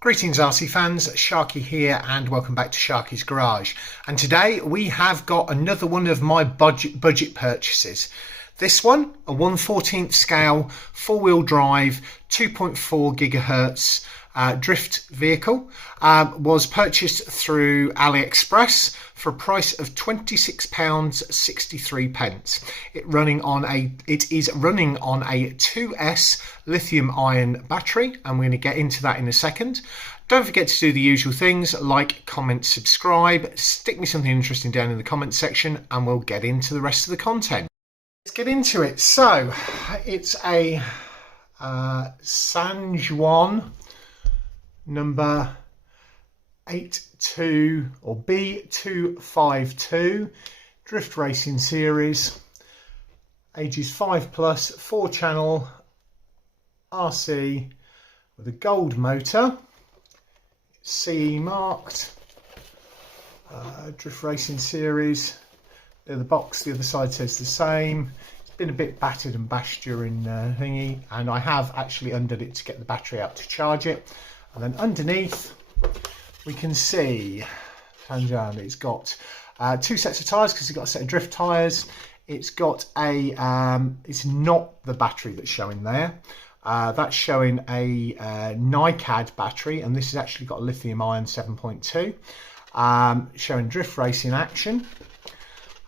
Greetings RC fans, Sharky here and welcome back to Sharky's Garage. And today we have got another one of my budget purchases. This one, a 1/14 scale, 4-wheel drive, 2.4 gigahertz drift vehicle, was purchased through AliExpress for a price of £26.63. It is running on a 2S lithium ion battery, and we're going to get into that in a second. Don't forget to do the usual things like comment, subscribe, stick me something interesting down in the comment section, and we'll get into the rest of the content. Let's get into it. So it's a Zuan number 82 or B252 drift racing series, ages 5+, 4-channel RC with a gold motor, CE marked, drift racing series. The box, the other side says the same. It's been a bit battered and bashed during thingy, and I have actually undone it to get the battery out to charge it. And then underneath we can see, it's got 2 sets of tyres because it's got a set of drift tyres. It's got a, it's not the battery that's showing there. That's showing a NiCad battery, and this has actually got a lithium ion 7.2, showing drift racing action.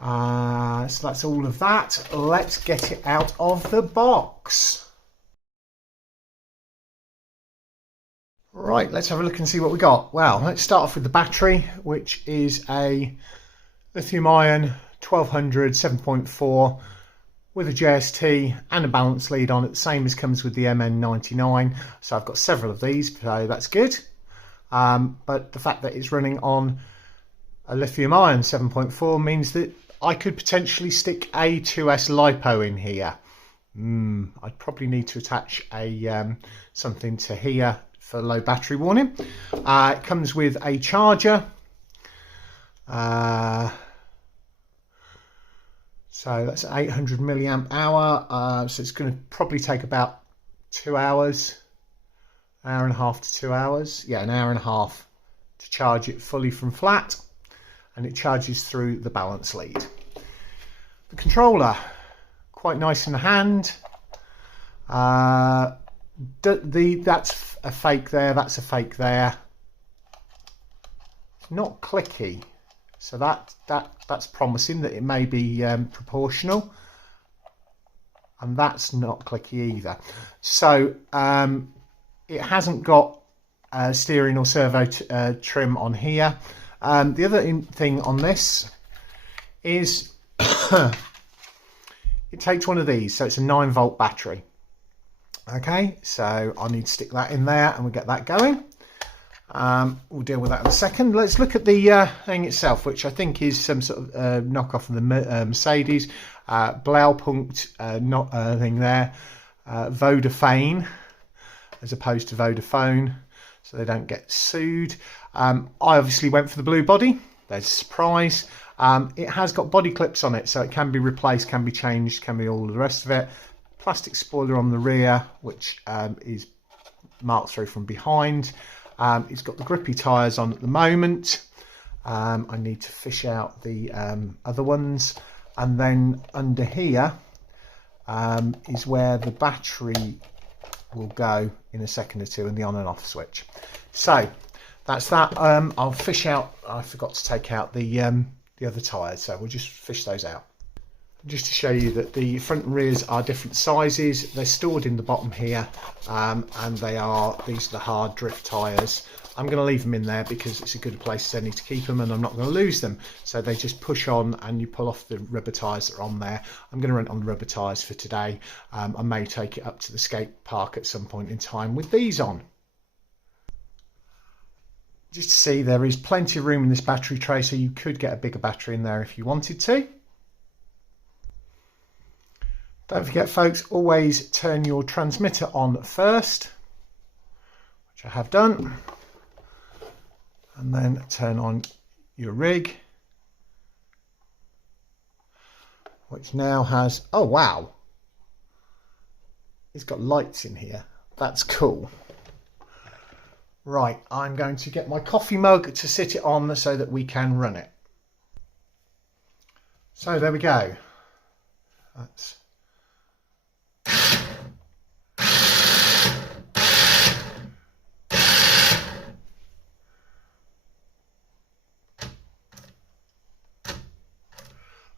So that's all of that. Let's get it out of the box. Right, let's have a look and see what we got. Well, let's start off with the battery, which is a lithium ion 1200 7.4 with a JST and a balance lead on it, the same as comes with the MN99. So I've got several of these, so that's good. But the fact that it's running on a lithium ion 7.4 means that I could potentially stick a 2S LiPo in here. I'd probably need to attach a something to here for low battery warning. It comes with a charger. So that's 800 milliamp hour. So it's going to probably take about 2 hours, hour and a half to 2 hours. Yeah, an hour and a half to charge it fully from flat, and it charges through the balance lead. The controller, quite nice in the hand. That's a fake there, that's a fake there. It's not clicky, so that's promising that it may be proportional, and that's not clicky either. So it hasn't got steering or servo trim on here. The other thing on this is it takes one of these, so it's a 9-volt battery. Okay, so I need to stick that in there and we'll get that going. We'll deal with that in a second. Let's look at the thing itself, which I think is some sort of knockoff of the Mercedes Blaupunkt thing there, Vodafone as opposed to Vodafone, so they don't get sued. I obviously went for the blue body. There's a surprise. It has got body clips on it, so it can be replaced, can be changed, can be all the rest of it. Plastic spoiler on the rear, which is marked through from behind. It's got the grippy tyres on at the moment. I need to fish out the other ones. And then under here is where the battery will go in a second or two, and the on and off switch. So that's that. I'll fish out, I forgot to take out the other tyres, so we'll just fish those out. Just to show you that the front and rears are different sizes. They're stored in the bottom here, and these are the hard drift tyres. I'm going to leave them in there because it's a good place as any to keep them, and I'm not going to lose them. So they just push on and you pull off the rubber tyres that are on there. I'm going to rent on the rubber tyres for today. I may take it up to the skate park at some point in time with these on. Just to see, there is plenty of room in this battery tray, so you could get a bigger battery in there if you wanted to. Don't forget, folks, always turn your transmitter on first, which I have done, and then turn on your rig, which now has, oh wow, it's got lights in here. That's cool. Right, I'm going to get my coffee mug to sit it on so that we can run it. So there we go. That's...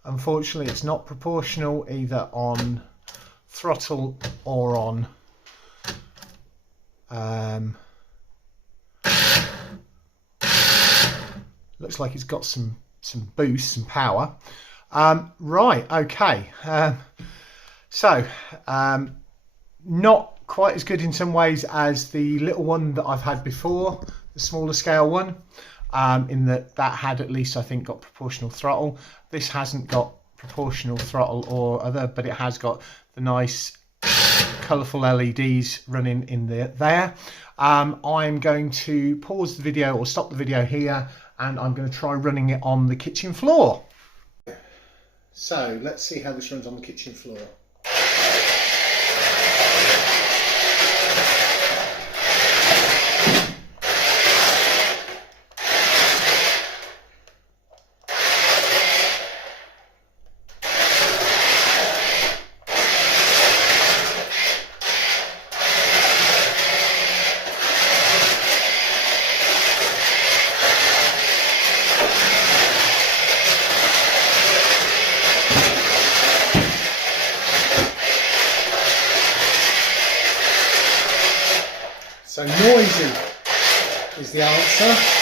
Unfortunately, it's not proportional either on throttle or on looks like it's got some boost, some power. Right, okay. Not quite as good in some ways as the little one that I've had before, the smaller scale one, in that had at least, I think, got proportional throttle. This hasn't got proportional throttle or other, but it has got the nice colourful LEDs running in there. I'm going to pause the video or stop the video here, and I'm going to try running it on the kitchen floor. So let's see how this runs on the kitchen floor. So noisy is the answer.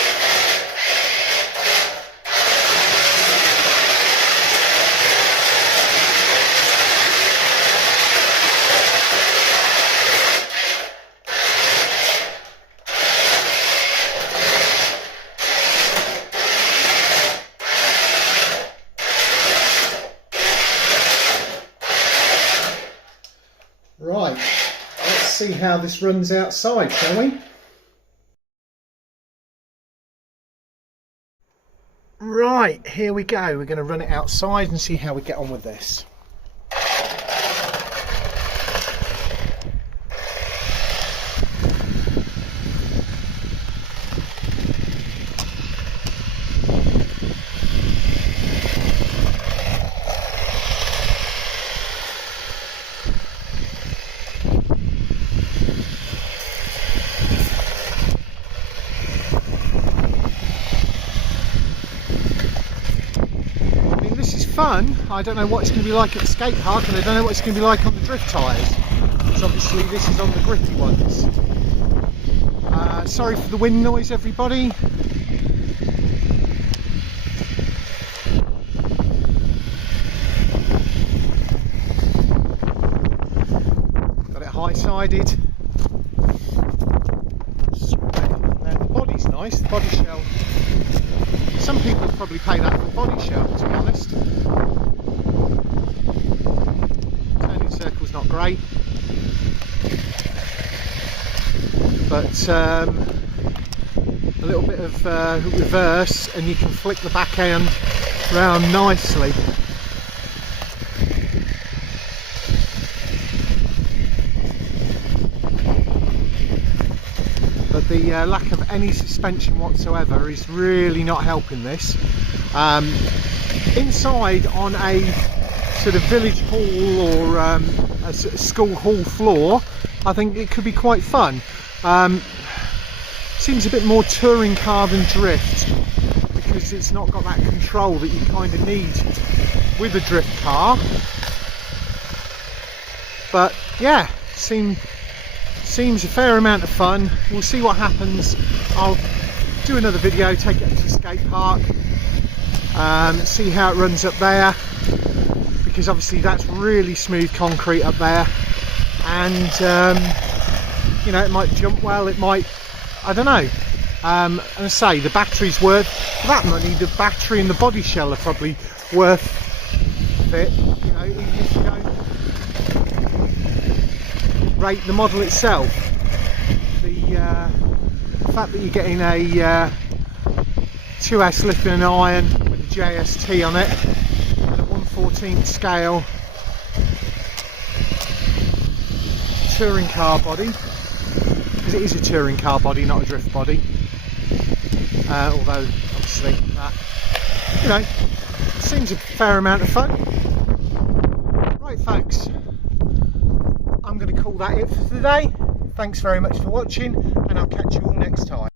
Right, let's see how this runs outside, shall we? Right, here we go. We're going to run it outside and see how we get on with this. Fun. I don't know what it's going to be like at the skate park, and I don't know what it's going to be like on the drift tyres, because obviously this is on the gritty ones. Sorry for the wind noise, everybody. Got it high-sided. Now the body's nice, the body shell. Some people would probably pay that for the body shell, to be honest. Turning circle's not great, but a little bit of reverse and you can flick the back end round nicely. But the lack of any suspension whatsoever is really not helping this. Inside on a sort of village hall or a school hall floor, I think it could be quite fun. Seems a bit more touring car than drift, because it's not got that control that you kind of need with a drift car. But yeah, seems a fair amount of fun. We'll see what happens. I'll do another video, take it up to the skate park, see how it runs up there, because obviously that's really smooth concrete up there, and you know, it might jump well, it might, I don't know. And I say, the battery's worth, for that money, the battery and the body shell are probably worth it, you know, even if you don't rate the model itself. The fact that you're getting a 2S lifting and iron with a JST on it and a 1/14 scale touring car body, because it is a touring car body, not a drift body. Although obviously that, you know, seems a fair amount of fun. Right folks, I'm going to call that it for today. Thanks very much for watching, and I'll catch you all next time.